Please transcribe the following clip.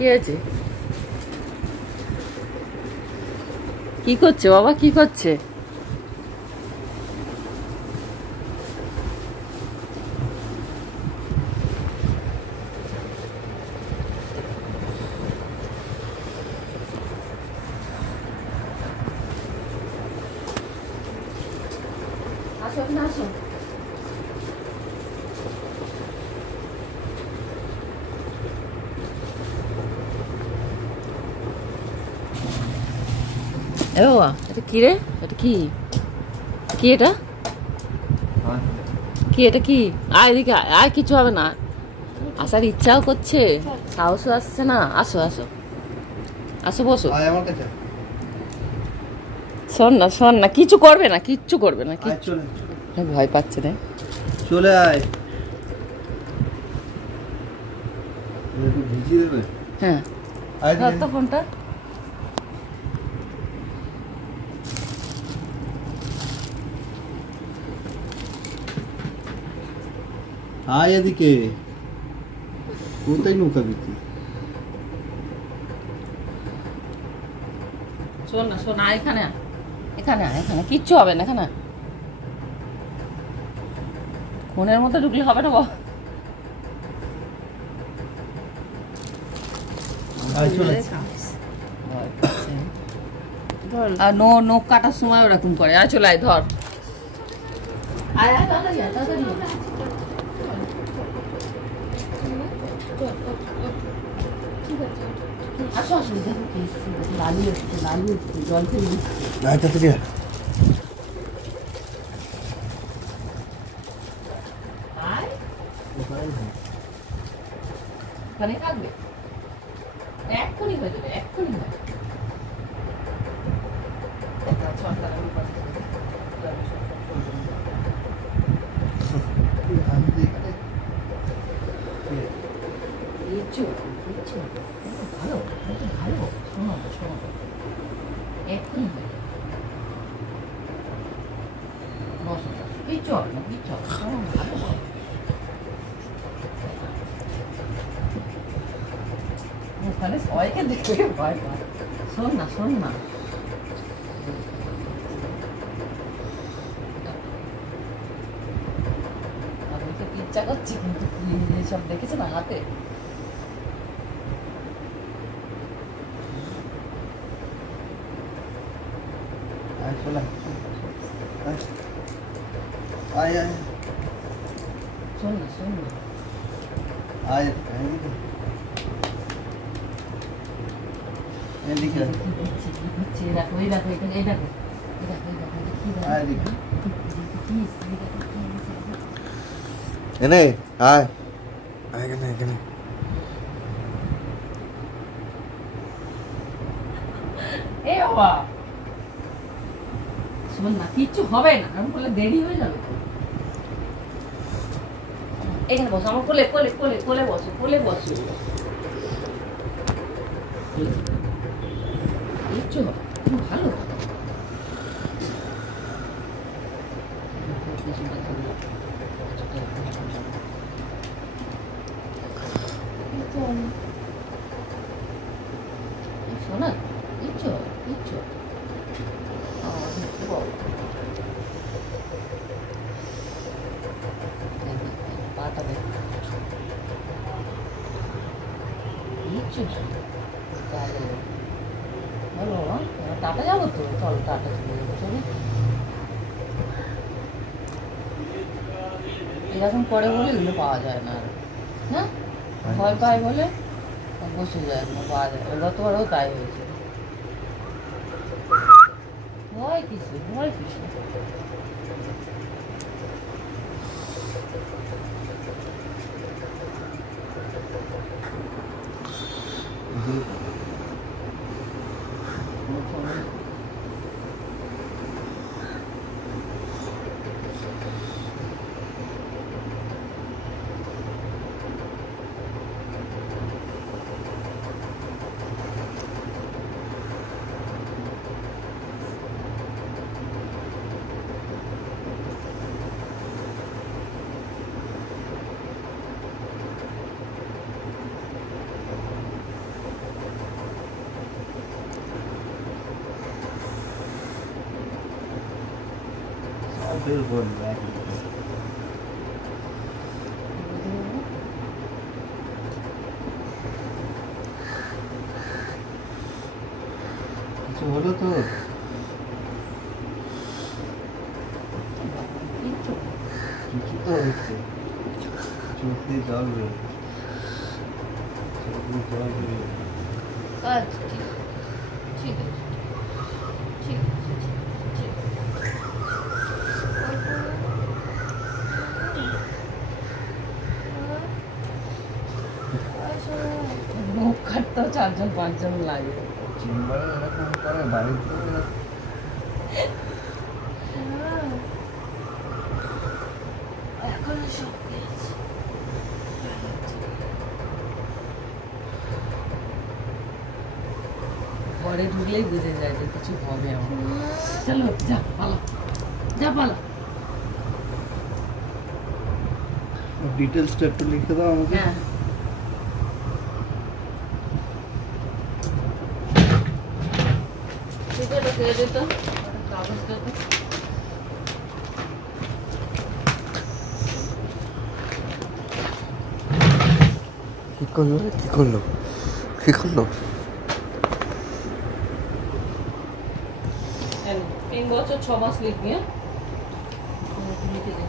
কি হয়েছে? কি করছে বাবা, কি করছে? আসো না, আসো। এ বাবা, এটা কি রে? এটা কি? কি এটা? কি এটা কি? আয় এদিকে, আয়, কিছু হবে না। আসার ইচ্ছাও করছে, সাহসও আসছে না। আসো আসো আসো, বসো। শোন না, শোন না, কিছু করবে না, কিচ্ছু করবে না, কিচ্ছু। ভয় পাচ্ছে রে। চলে আয়। ভিজিয়ে দেবে? হ্যাঁ, ধর তো ফোনটা। আয় এদিকে। কোথায় নৌকা বিক্রি? শোন না, শোন, এখানে এখানে এখানে কিচ্ছু হবে না, এখানে। ফোনের মধ্যে ঢুকলে হবে না বাবা। আর নখ কাটার সময় ওরকম করে। আয় চলে আয়, ধর। আয় আয়, তাড়াতাড়ি আয়, তাড়াতাড়ি আয়। আসো আসো, দেখো কি লালি হচ্ছে, লালি হচ্ছে, জল ফেলে দিচ্ছে। তাড়াতাড়ি আয়। ওখানে থাকবে, এক্ষুনি হয়ে যাবে, এক্ষুনি হয়ে যাবে। ভালো ভালো, শোনো শোনো, এক্ষুনি হয়ে যাবে। বসো, কিচ্ছু হবে না, কিচ্ছু হবে না, ভালো হবে। ওখানে সবাইকে দেখে ভয় পায়। শোন না, শোন না, আমি তো ইচ্ছা করছি, কিন্তু সব দেখেছে না হাতে। আয় আয়। শোন না, শোন না, আয় এদিকে। দেখো, এই দেখো, এই দেখো, এই দেখো, আয় এদিকে। এনে আয়, আয় এখানে, এখানে। এ বাবা, শোন না, কিচ্ছু হবে না, আমি বললে দেরি হয়ে যাবে। এখানে বসো, আমার কোলে কোলে কোলে কোলে বসো, কোলে বসো। কিচ্ছু হবে, তুমি ভালো। শোনা, কিচ্ছু হবে, কিচ্ছু হবে। পাটা কিচ্ছু বলো বাবা, টাটা যাবো তো, চল টাটা চলে যাবো, চলো। এরকম করে বলে এগুলো পাওয়া যায় না, না ভয় পায় বলে বসে যায়, না পাওয়া যায়। গতবারও তাই হয়েছে। ভয় কিছু, ভয় কিছু। তোর বল কিছু হলো তো কিছু তো হচ্ছে চোখ দিয়ে জল বেরোচ্ছে চোখ দিয়ে জল বেরোচ্ছে আচ্ছা ঠিক আছে ঠিক আছে ঠিক আছে মুখ কাটতেও 4-5 জন লাগে। চেম্বারে এরকম করে বাড়িতে এখন সব গেছে ঘরে ঢুকলেই বুঝে যায় যে কিছু হবে আমার। চলো যা পালা যা পালা। ডিটেলসটা একটু লিখে দাও আমাকে। হ্যাঁ ঠিক আছে দিয়ে দিত কাগজটা তো কি করলো কি করলো কি করলো 3 বছর 6 মাস লিখবি। হ্যাঁ লিখে দে।